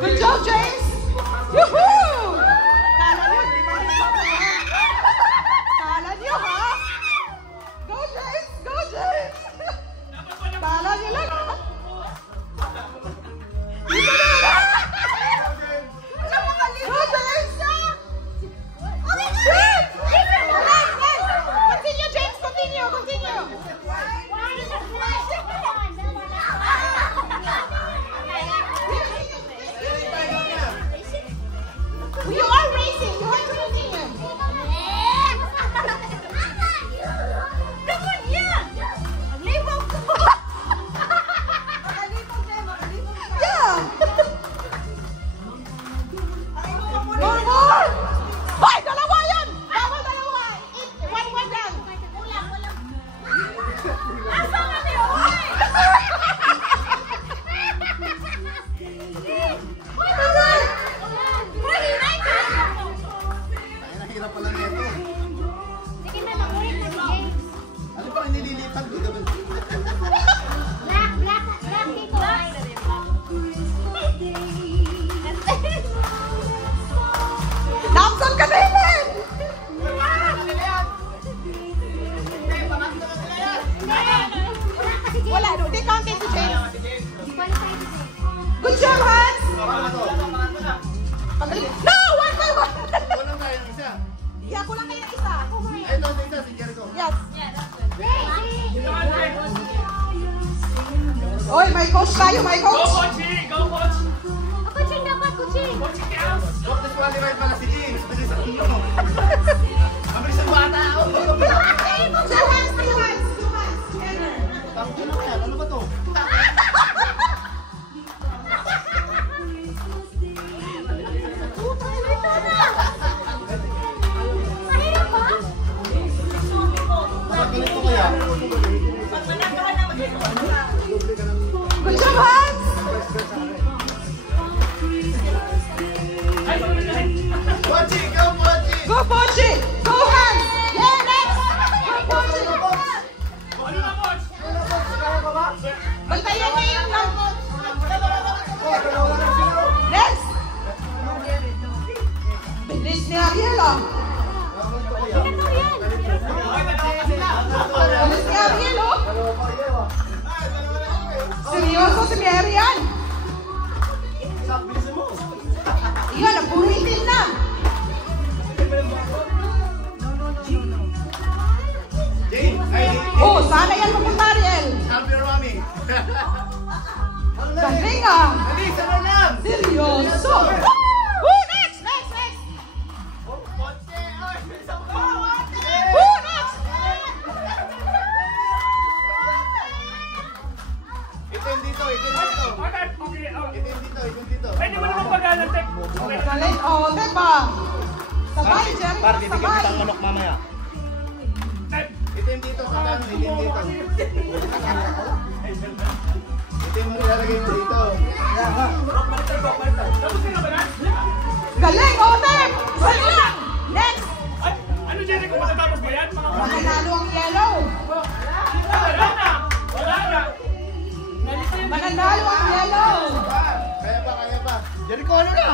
Good job, James! Yoo-hoo! Kala nyo, ha? Go, James! Go, James! Kala nyo lang, ha? Dito na! Go, James! Continue, James! Continue! Continue! You are racing. You have to continue. Yeah. More, more. Hoy, dalawa yan. Bawal dalawa. One lang. Asa ka niyo? Hirap pala nito. Sige na, makulit na si James. Ano ba ang nililipat dito? Black dito. Namsan ka din! Wala, no. They counted si James. Good job, Hans! No! One by one! Walang tayo ng isa. Yeah, kulang kayo ng isa. Ay, ito, isa, si Jericho. Yes. Oy, may coach tayo, may coach. Go, Kochi! Go, Kochi! Kuching dapat, kuching. Kochi ka! Stop disqualified pala si James. Bilis ang inyo. Mabilis ang bata ako. Two hands, two hands, two hands. Together. Tapos ko na kaya. Ano ba to? Mahirap ba? Bakit ganito kaya? Good job, Hans. Pochi! Go, Pochi! Go, Pochi. Go, Hans. Yeah, next. Go, Pochi. Ano na, Koch? Bantayan niya yung lang, coach. Next. Bilis ni Ariel, ah. Bilis ni Ariel, oh. Seryoso si Mary yan. Iyan, ang puro itin na. James! Ay, Oh, sana yan papunta, Ariel. help your mommy. Galing, ah. Dali, sana lang! Seryoso. Woo, next, next, next. Woo, next. Itim dito, itim dito. Okay, okay. Itim dito, itim dito. Pwede mo naman pag-alan, Tek. Okay. Galing, oh, diba? Sabay, Jerry, Par, bibigyan sabay. kita ang manok mamaya. Tek. Itim dito, sandaan, itim dito. Itim mo ilalagay mo dito. Tapos ka na ba na? Galing, oh, Tep. Sige lang. Next. Ay, ano, Jericho? Matatapos ba yan? Mananalo ang yellow. Wala na! Wala na! Mananalo ang yellow. Kaya pa. Jericho, ano na?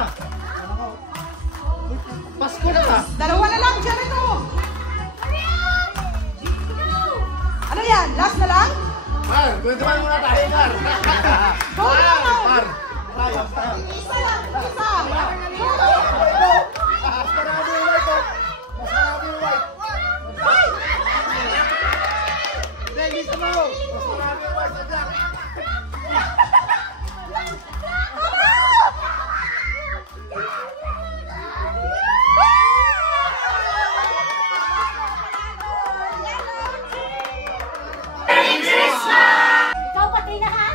Pasko na ba? Dalawa na lang, Jericho. Ano yan? Last na lang? Par, kwentuhan muna tayo, Par. Go na, Par. Ayos tayo. Isa lang, isa. Mas marami yung white, oh. Mas marami yung white. Hindi, gusto mo. Mas marami yung white, Jack. Ikaw pati na ha?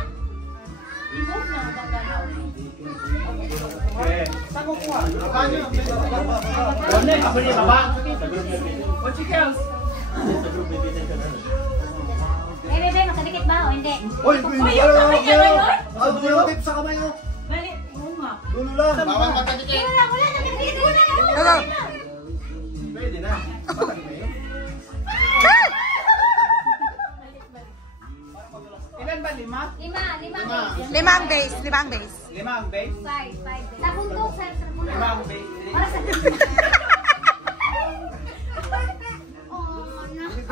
Paano? Ako ni baba. What you girls? Bebe, makadikit ba o hindi? Uy, yung kamay niya ba yun? yung tip sa kamay, oh. Balik, oo nga. Dulo lang. Bawal magkadikit. Wala, nakadikit. Wala. Pwede na. Ilan ba? 5? Lima. Limang base. 5 ang base? Five. Sa bundok, sir. Sa bundok. 5 ang base. Para sa...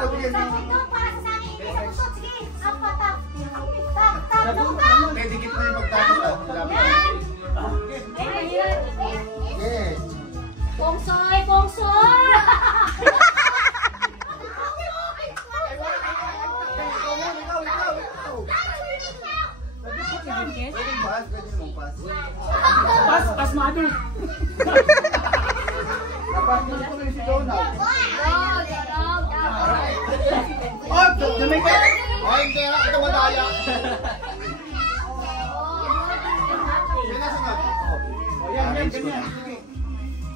Ito, para sa akin. Hindi, sa bundok. Sige. Apa, tap. Tap, dugtong. May dikit na yung pagtapos. Yan. Ayun. Yes. Pongsoy, pongsoy. Pas madu. Oh, Jamaica. Oh, hindi na. Ito madaya. Yan, ganyan.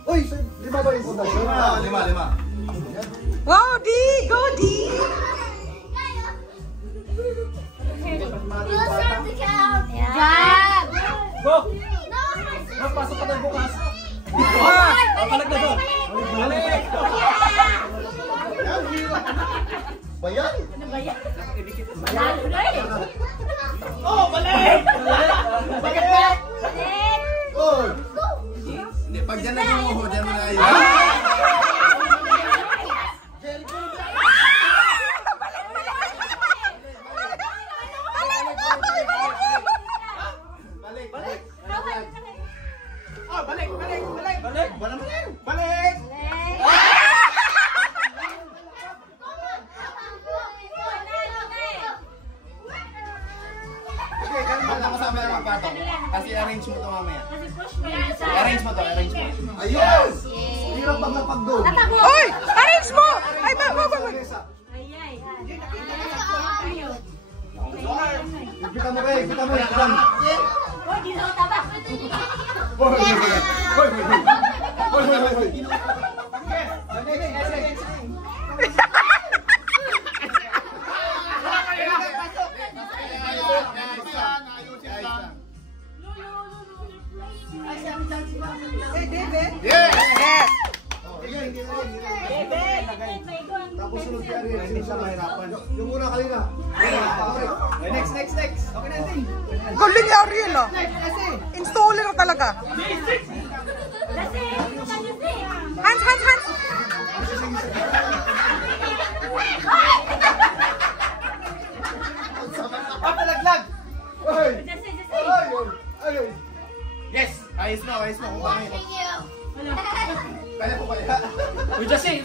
Uy, lima ba yung pundasyon? Lima. Wow, D! Go, D! Yan. Go! Pasok ka tayo bukas. Balik na doon. Balik! Bayan? Lalo na eh. Oh, balik! Bakit ba? Uy! Hindi, pag dyan nag-umuho, dyan mo na ayun. Balik! Oh, balik! Balik! Ba naman yan? Balik! Okay, ganun ba lang kasama ng magpatok? Kasi arrange mo ito mamaya. Kasi push me inside. Arrange mo to. Ayun! Hirap pag napag-doon. Uy! Arrange mo! Ay, ba. Ayay. Kita mo kayo, kita mo. Uy, di na taba. Yes! Tapos sunod ka rin, hindi siya mahirapan. Yung una kanina. Next. Okay na, Ting. Galing ni Ariel, ah. Installer talaga. Hands! Papalaglag! Uy! Ay! Yes! Ayos mo kung bakit. Kaya po kaya. Uy, Jesse!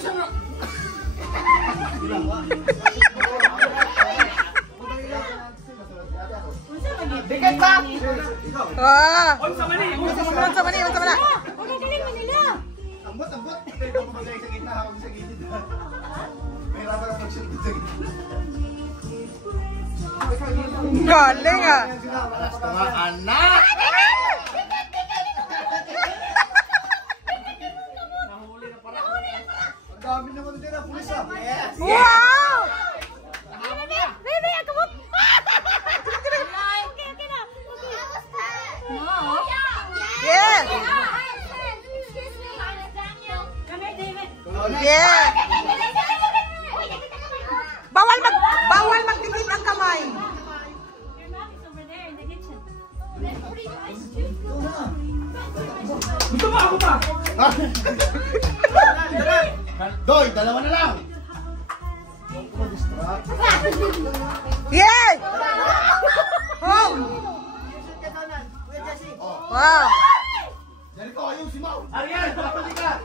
Dikit ba? Ah! On sa mani! Unsa man na? Ambot! Tayo pa pumagay sa gitna, hawag sa gilid. May raba lang mag-shoot sa gitna. Galing, ah. Mga anak! Ang dami naman din ang pulis, ah. Yes! Wow! Baby, ako mo. Yes! Yeah! Bawal magdikit ang kamay. Gusto mo ako pa? Doy, dalawa na lang! Yes! Oh! Wow! Dali ko, ayun si Mau! Ariel! Kapali ka!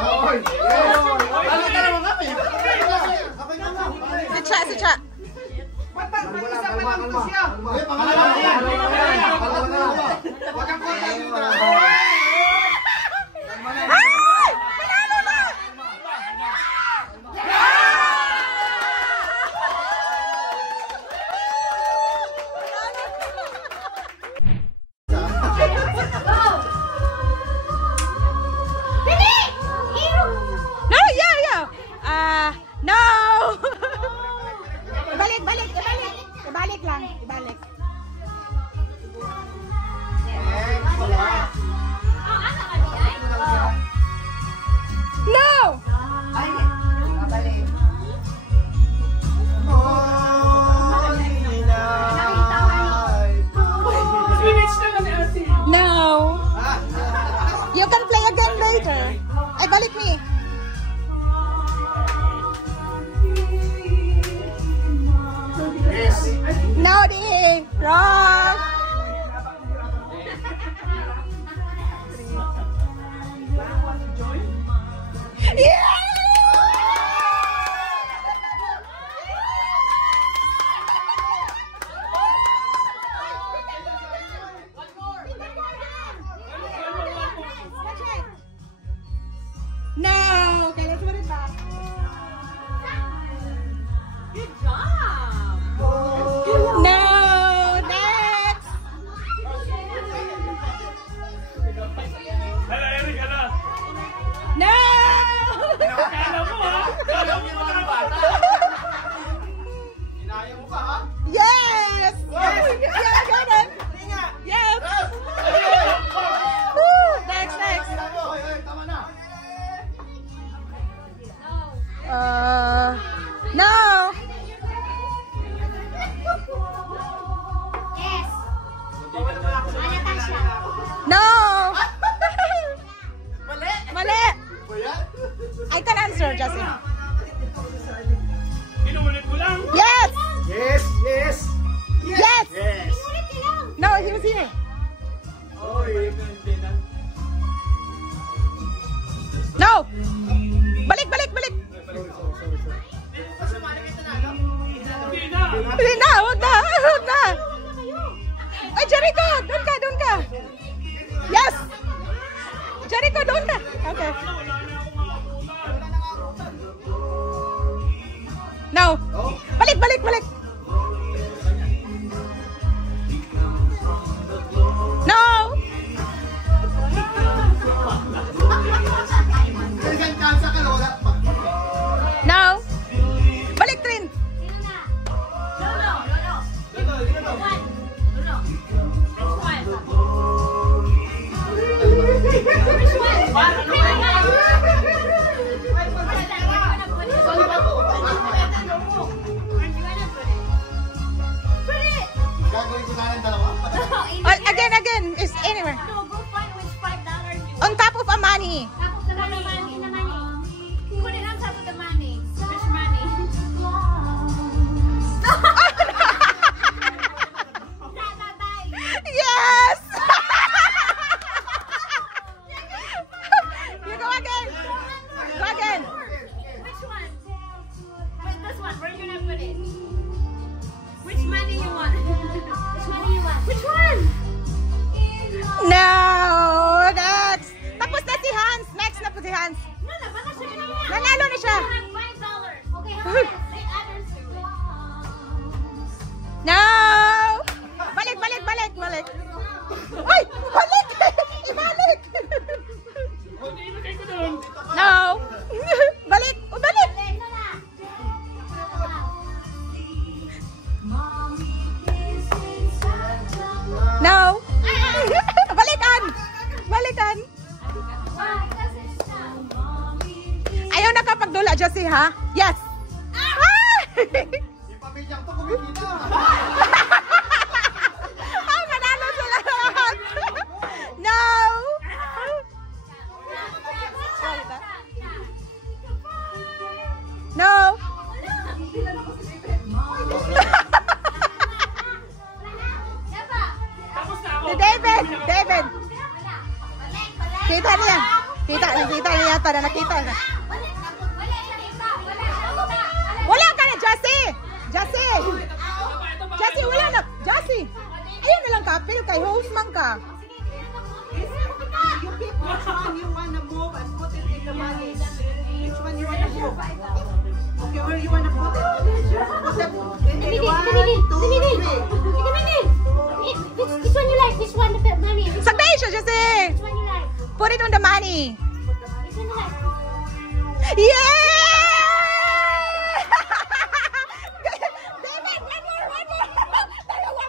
Oy! Ano ka naman kami? Si Cha. Wala, kalma. Eh, pangalawa na yan! Pangalawa na! Huwag kang kontak dito! Ay! Panalo na! Panalo balik. No! No! You can play again later. Ay, balik me. Yes. No, di. Wrong. Yeah! No! Okay, let's put it back. Good job. No! Next! No! Inaya mo ka, ha? Yes! Yes! Yeah, got it! Yes! Woo! Next, next! Hoy, tama na. No! Yes. Malatan siya. No! Mali. Mali! Ba yan? I can answer, Justin. Inuulit mo lang. Yes! Yes, yes. Yes! Yes. Ulit ka lang. No, he was here. Oy. No! Balik, balik, balik! Hindi na. Hindi na, huwag na, huwag na! Ay, Jericho! Doon ka, doon ka! Yes! Jericho, doon ka! Okay. No! Balik, balik, balik! No! Kailan kansa ka na wala pa? No! Balik, Trin! Sino na? Lolo. Lolo. One. Lolo. Which one? Which one? Gagawin ko na ng dalawa. Again, is anywhere. No, go find which $5 you On top of a money. Top of the money. Put it on top of the money. Which money? Yes! You go again. Go again. Which one? Wait, this one. Where are you gonna put it? Which money you want? Which money you want? Which one? No! Next! Tapos na si Hans. Next na po si Hans. No, baka siya kanina. Nanalo na siya. You have $5. Okay, how much? Say others to it. No! Balik, balik, balik, balik. Ay! Balik! Ibalik! Hindi ilagay ko doon. No! Balik! O, balik! Ito na. No! Balikan! Balikan! Ayaw nakapagdula, Josie, ha? Yes! Yung pamilyang to kumikita. Ay, manalo sila lahat! No! No! Tapos na ako. Si David! David! Kita niya! Kita niya yata na nakita na. Wala ka na, Josie! Josie! Josie, wala na! Josie! Ayun na lang ka, pero kay host man ka. You pick which one you want to move and put it in the money. Which one you want to move? Okay, where you want to put it? Put it in the 1, 2, 3. Which one you like? Which one the money? Which Sabihin siya, Josie! one you like? Put it on the money. Which one you like? Yeah! David, one more! Dalawa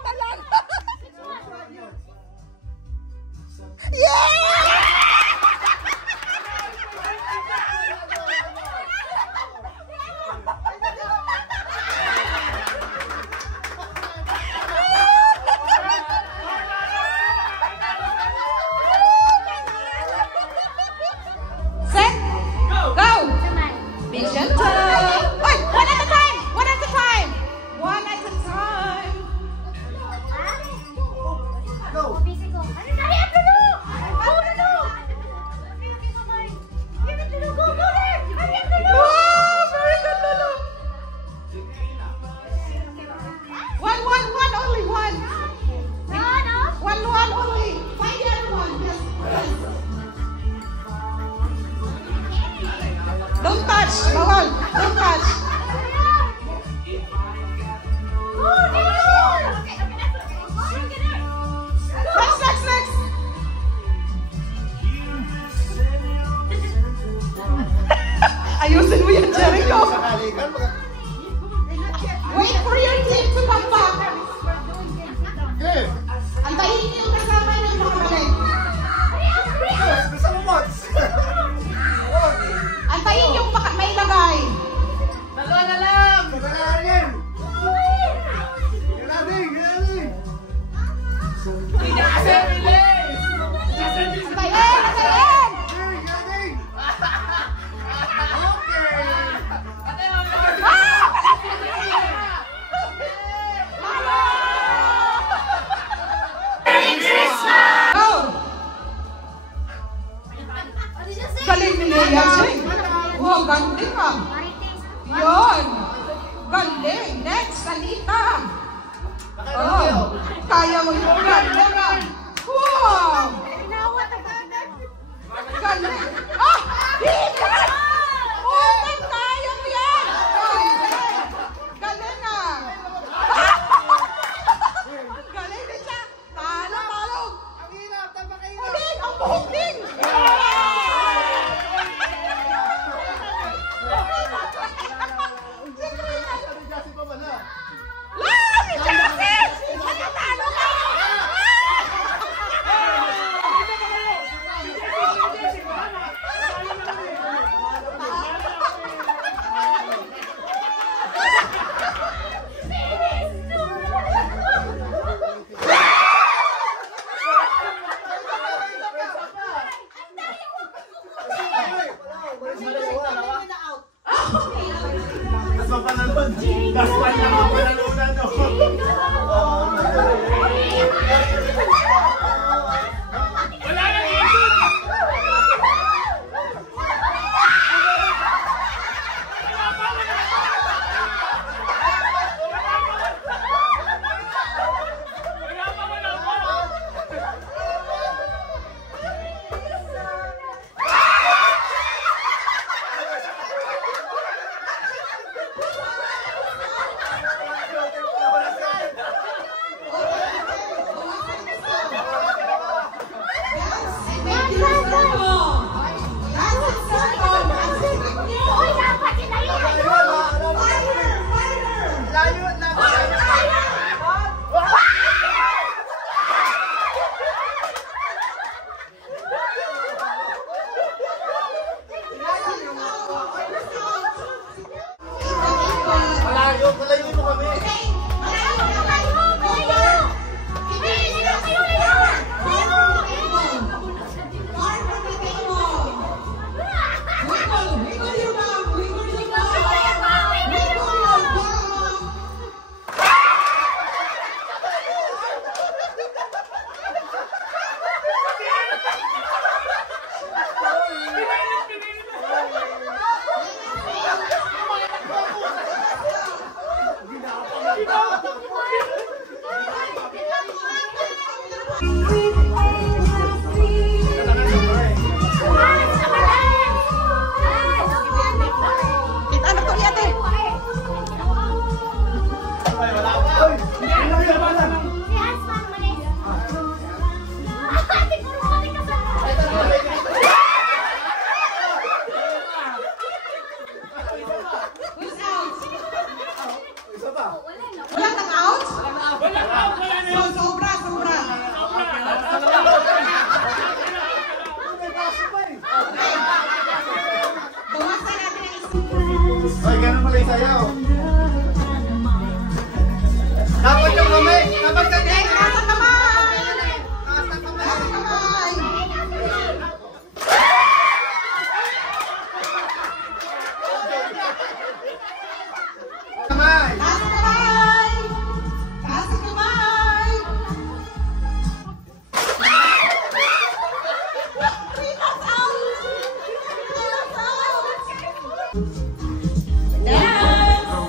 touch! Bawal! Don't touch! Next! Ayusin mo yan, Jericho! Wait for your team to come back! Okay. Antayin niyo yung kasama ng mga balik! Gusto mo mods? Antayin yung may lagay! Dalawa na lang! Pagkakain! Ganaling! Hindi kasi release! Antayin! Antayin! Ganaling! Go! Galing ni Leia, Jay! Wow, galing ka! Yun! Galing! Next, Salita! Oh, kaya mo yung galing ka! Wow! Galing! Ah! Hikat! Oh, kaya mo yan! Galing! Galing ah! Galing din siya! Talo, talo! Ang hirap! Tama kayo! Huling! Ang buhok din! Ano Jassy pa wala? Lari! Jassy! Matatalo ka! Mas mapanalon. Gaspan lang ang panalunan no. Wala nang ikot! Malayo mo kami. Kita na to yate! Who's out? Isa pa. Wala kang out? So, sobra! Bawasan natin ang isa. Ay, ganun pala yung sayaw. Dapat yung kamay. Dapat sa Taas ang kamay! Taas ng kamay. Taas ang kamay! Kamay. Taas ang kamay! Taas ang kamay! Rita's out! Rita's out! Dance!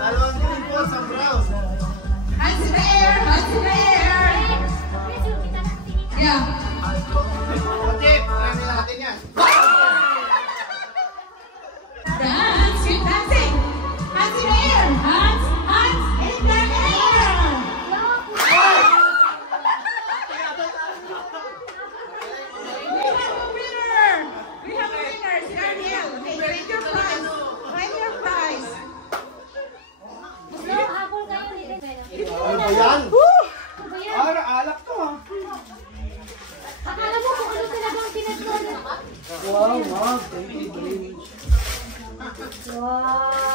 Dalawang green po sa brown. Hands in the air, hands in the air. Yeah. Chip, try natin yan. Dance, keep dancing. Hands in the air. Hands in the air. We have a winner, Daniel. Okay, take your prize. Find your prize. Ano ba yan? Alak to ah. Akala mo kung ano talagang pinagdala. Wow, wow. Thank you very much. Wow.